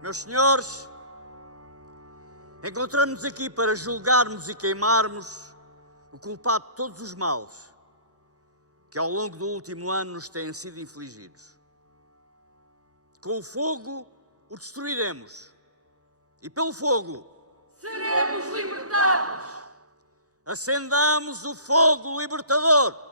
Meus senhores, encontramos-nos aqui para julgarmos e queimarmos o culpado de todos os males que ao longo do último ano nos têm sido infligidos. Com o fogo o destruiremos e pelo fogo seremos libertados. Acendamos o fogo libertador.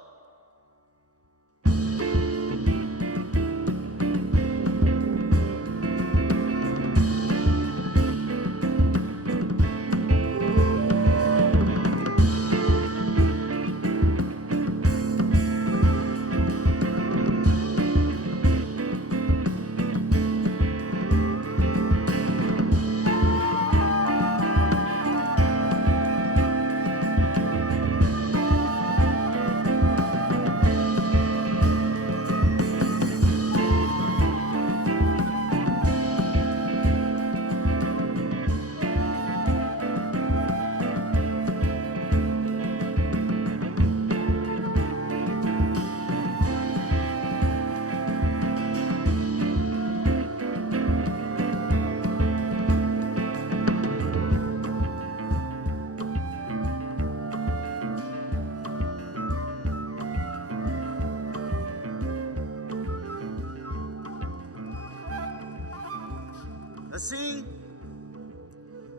Assim,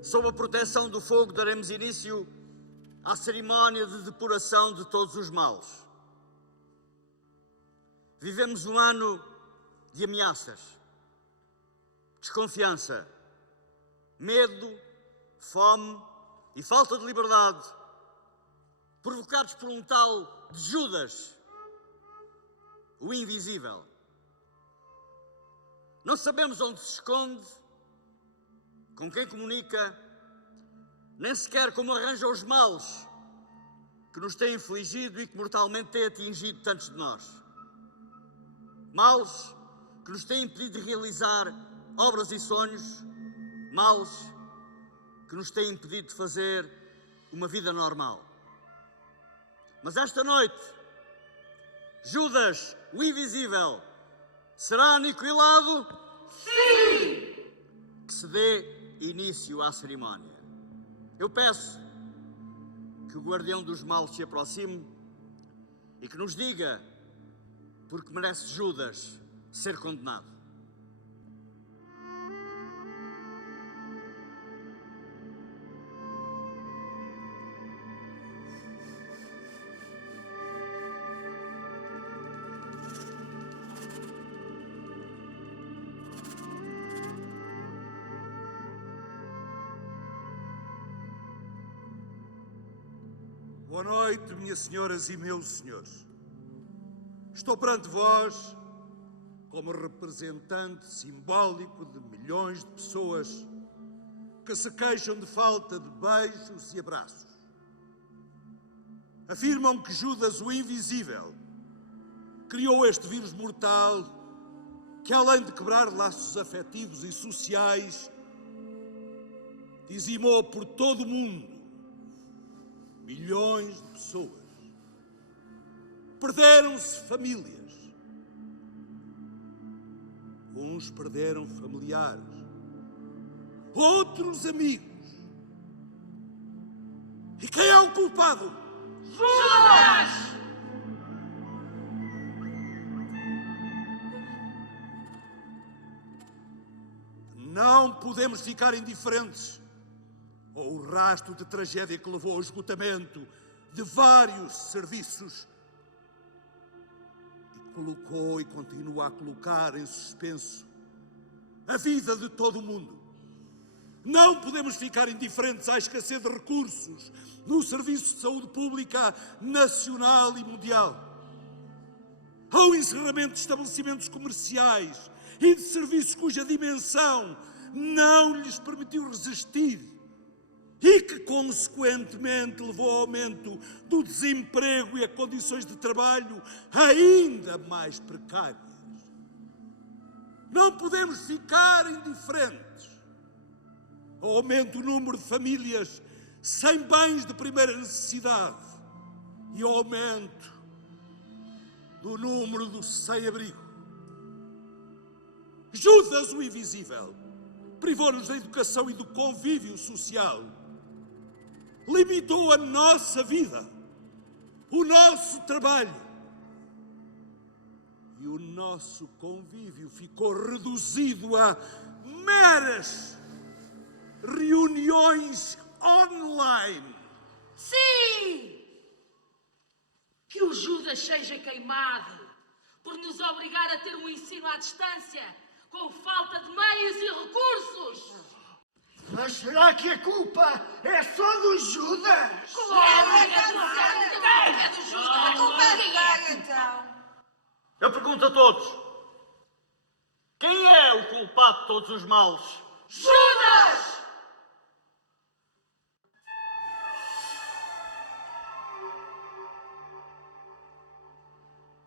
sob a proteção do fogo, daremos início à cerimónia de depuração de todos os males. Vivemos um ano de ameaças, desconfiança, medo, fome e falta de liberdade, provocados por um tal de Judas, o invisível. Não sabemos onde se esconde, com quem comunica, nem sequer como arranja os males que nos têm infligido e que mortalmente têm atingido tantos de nós. Males que nos têm impedido de realizar obras e sonhos, males que nos têm impedido de fazer uma vida normal. Mas esta noite, Judas, o invisível, será aniquilado? Sim! Que se dê início à cerimónia. Eu peço que o guardião dos males se aproxime e que nos diga porque merece Judas ser condenado. Boa noite, minhas senhoras e meus senhores. Estou perante vós como representante simbólico de milhões de pessoas que se queixam de falta de beijos e abraços. Afirmam que Judas, o invisível, criou este vírus mortal que, além de quebrar laços afetivos e sociais, dizimou por todo o mundo milhões de pessoas. Perderam-se famílias. Uns perderam familiares, outros amigos. E quem é o culpado? Judas! Não podemos ficar indiferentes ao rastro de tragédia que levou ao esgotamento de vários serviços e colocou e continua a colocar em suspenso a vida de todo o mundo. Não podemos ficar indiferentes à escassez de recursos no Serviço de Saúde Pública nacional e mundial, ao encerramento de estabelecimentos comerciais e de serviços cuja dimensão não lhes permitiu resistir e que, consequentemente, levou ao aumento do desemprego e a condições de trabalho ainda mais precárias. Não podemos ficar indiferentes ao aumento do número de famílias sem bens de primeira necessidade e ao aumento do número dos sem-abrigo. Judas, o invisível, privou-nos da educação e do convívio social, limitou a nossa vida, o nosso trabalho, e o nosso convívio ficou reduzido a meras reuniões online. Sim! Que o Judas seja queimado por nos obrigar a ter um ensino à distância com falta de meios e recursos. Mas será que a culpa é só do Judas? É do Judas! A culpa é de quem, então? Eu pergunto a todos: quem é o culpado de todos os males? Judas!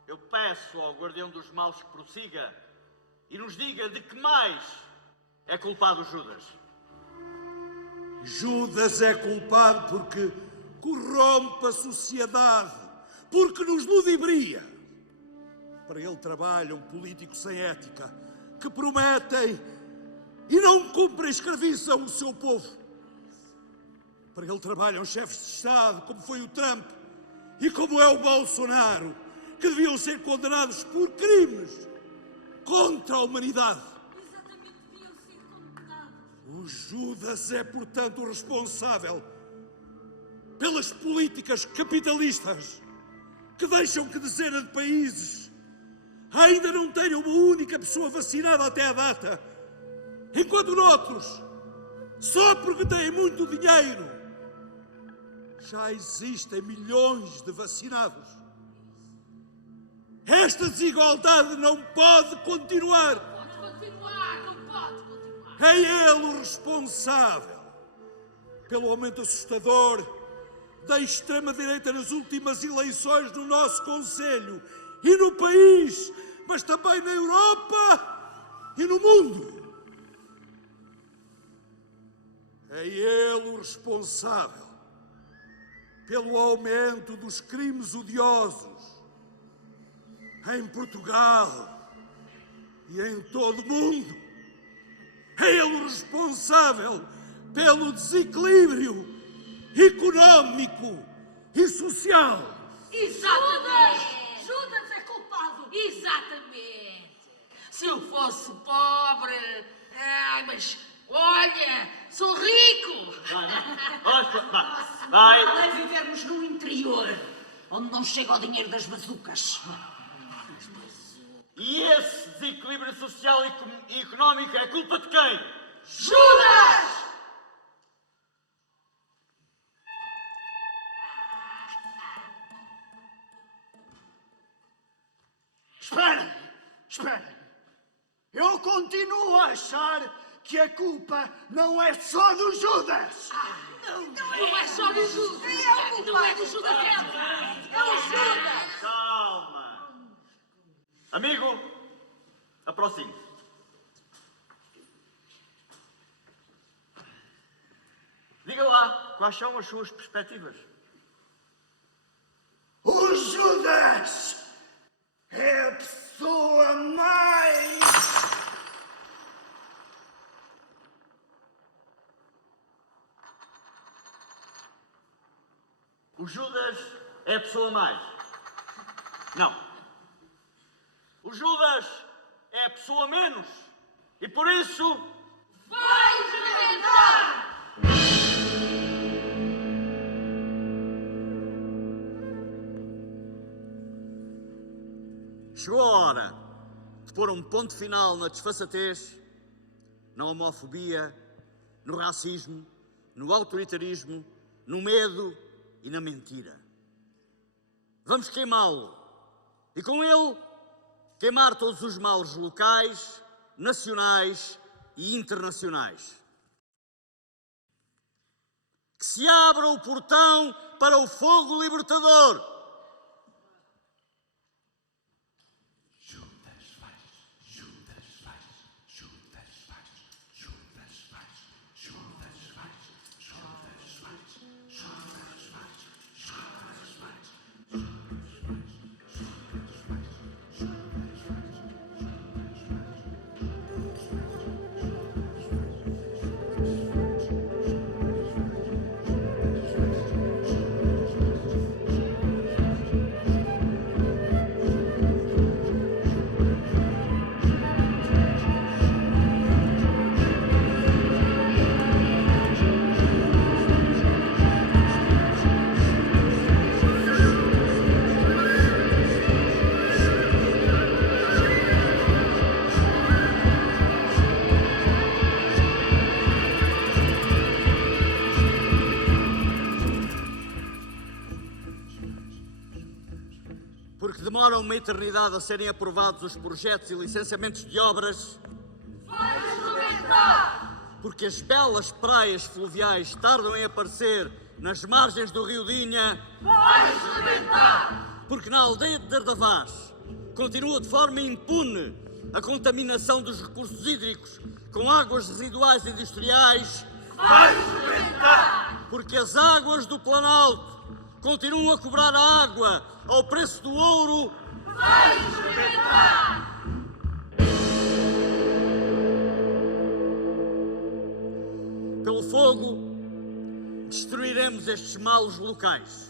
Eu peço ao guardião dos males que prossiga e nos diga de que mais é culpado Judas. Judas é culpado porque corrompe a sociedade, porque nos ludibria. Para ele trabalham políticos sem ética, que prometem e não cumprem, escravizam o seu povo. Para ele trabalham chefes de Estado, como foi o Trump e como é o Bolsonaro, que deviam ser condenados por crimes contra a humanidade. Exatamente, deviam ser condenados. O Judas é, portanto, o responsável pelas políticas capitalistas que deixam que dezenas de países ainda não tenham uma única pessoa vacinada até a data, enquanto noutros, só porque têm muito dinheiro, já existem milhões de vacinados. Esta desigualdade não pode continuar. Pode continuar, não pode continuar. É ele o responsável pelo aumento assustador da extrema-direita nas últimas eleições no nosso Conselho e no país, mas também na Europa e no mundo. É ele o responsável pelo aumento dos crimes odiosos em Portugal e em todo o mundo. É ele o responsável pelo desequilíbrio económico e social. Exatamente! Judas é culpado. Exatamente! Se eu fosse pobre... Ai, mas olha, sou rico! Vai. Mal é vivermos no interior, onde não chega o dinheiro das bazucas. E esse desequilíbrio social e económico é culpa de quem? Judas! Espera. Eu continuo a achar que a culpa não é só do Judas. Não é só do Judas! Não é do Judas! É o Judas. Calma. Amigo, aproxime-se. Diga lá, quais são as suas perspectivas? O Judas é a pessoa mais... O Judas é a pessoa mais. Não. O Judas é a pessoa menos. E por isso... Vai rebentar! Chegou a hora de pôr um ponto final na desfaçatez, na homofobia, no racismo, no autoritarismo, no medo e na mentira. Vamos queimá-lo e com ele queimar todos os males locais, nacionais e internacionais. Que se abra o portão para o fogo libertador. demoram uma eternidade a serem aprovados os projetos e licenciamentos de obras, porque as belas praias fluviais tardam em aparecer nas margens do rio Dinha, porque na aldeia de Dardavás continua de forma impune a contaminação dos recursos hídricos com águas residuais industriais, porque as águas do Planalto continuam a cobrar a água ao preço do ouro, pelo fogo destruiremos estes males locais.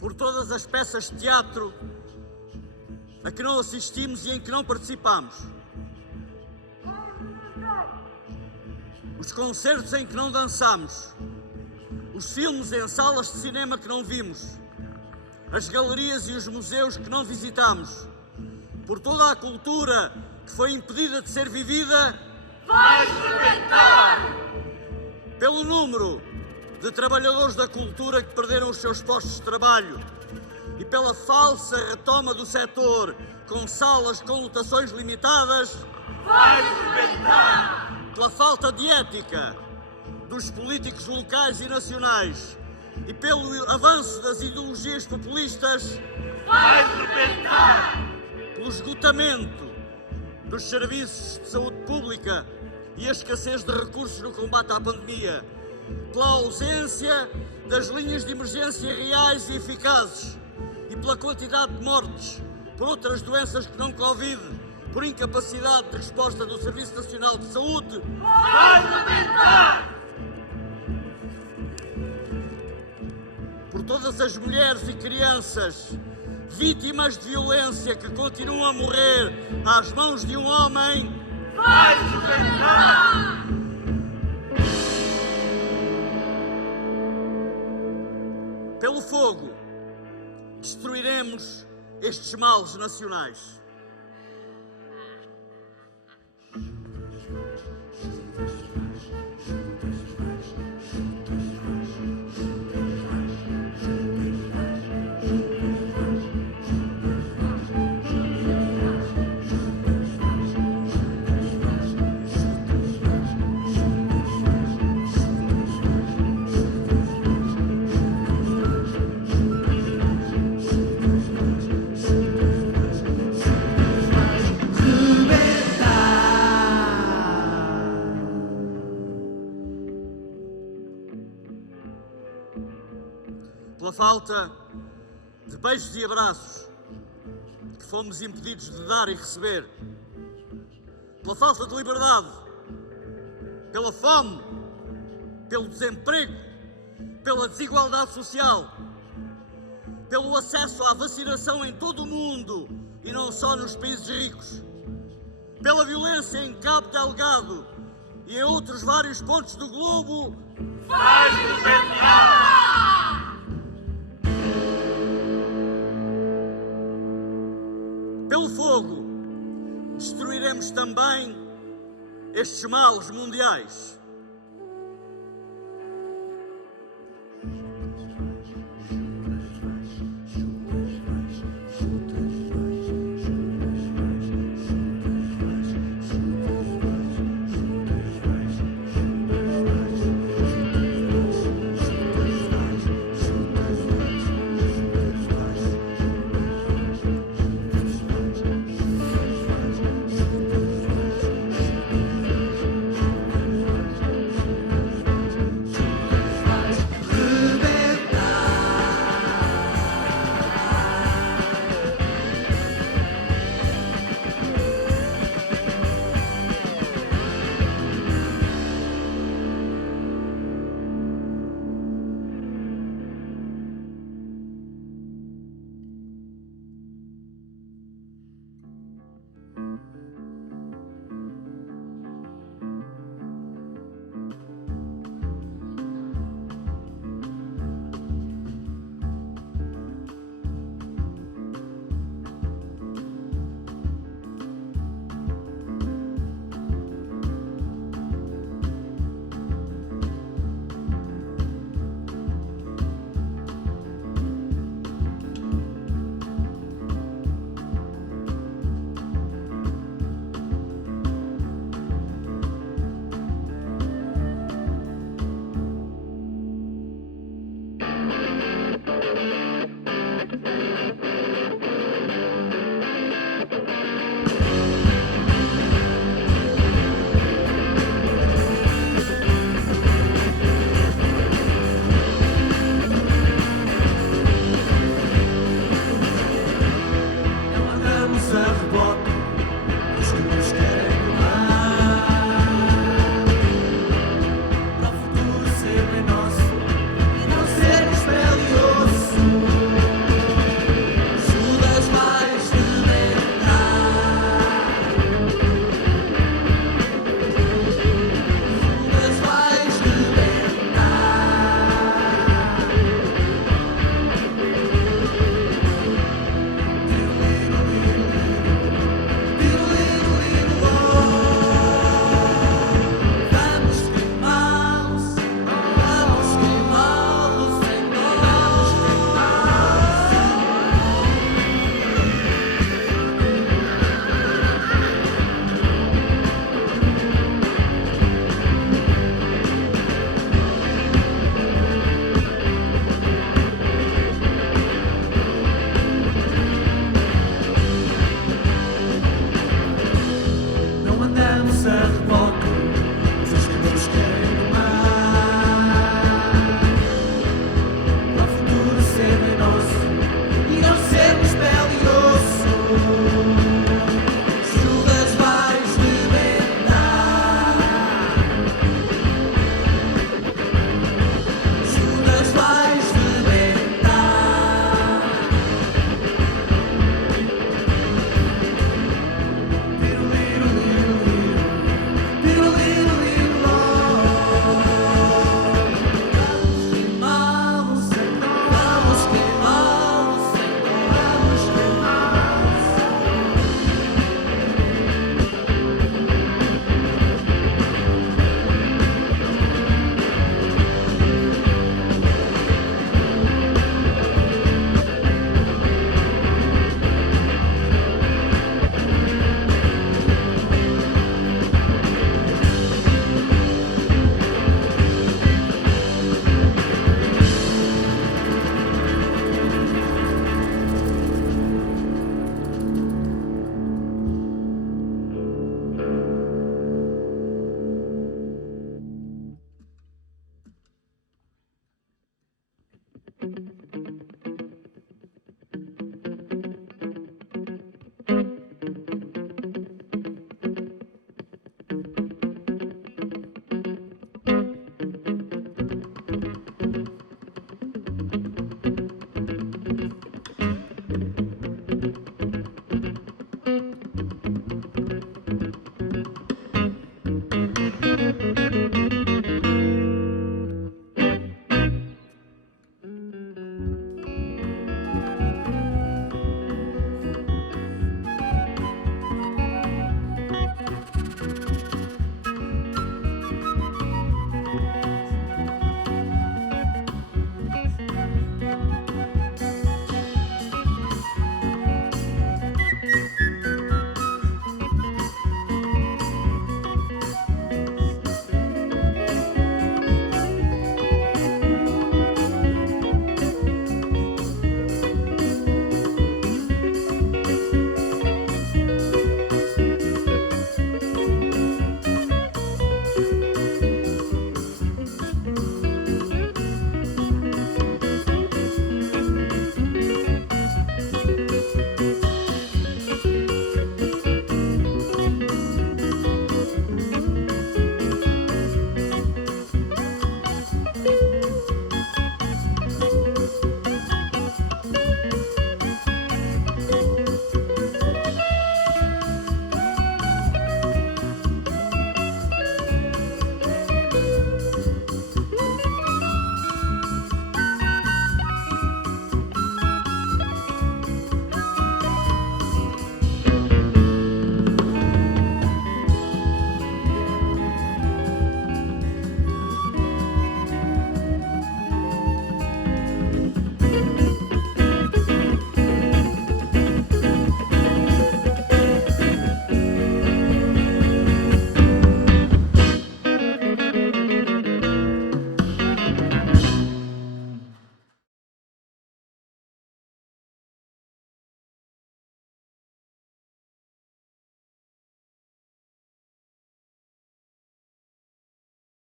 Por todas as peças de teatro a que não assistimos e em que não participamos, os concertos em que não dançamos, os filmes em salas de cinema que não vimos, as galerias e os museus que não visitamos, por toda a cultura que foi impedida de ser vivida, pelo número de trabalhadores da cultura que perderam os seus postos de trabalho e pela falsa retoma do setor com salas com lotações limitadas, pela falta de ética dos políticos locais e nacionais e pelo avanço das ideologias populistas, pelo esgotamento dos serviços de saúde pública e a escassez de recursos no combate à pandemia, pela ausência das linhas de emergência reais e eficazes e pela quantidade de mortes por outras doenças que não Covid, por incapacidade de resposta do Serviço Nacional de Saúde, por todas as mulheres e crianças vítimas de violência que continuam a morrer às mãos de um homem, pelo fogo destruiremos estes males nacionais. Pela falta de beijos e abraços que fomos impedidos de dar e receber, pela falta de liberdade, pela fome, pelo desemprego, pela desigualdade social, pelo acesso à vacinação em todo o mundo e não só nos países ricos, pela violência em Cabo Delgado e em outros vários pontos do globo, pelo fogo destruiremos também estes males mundiais.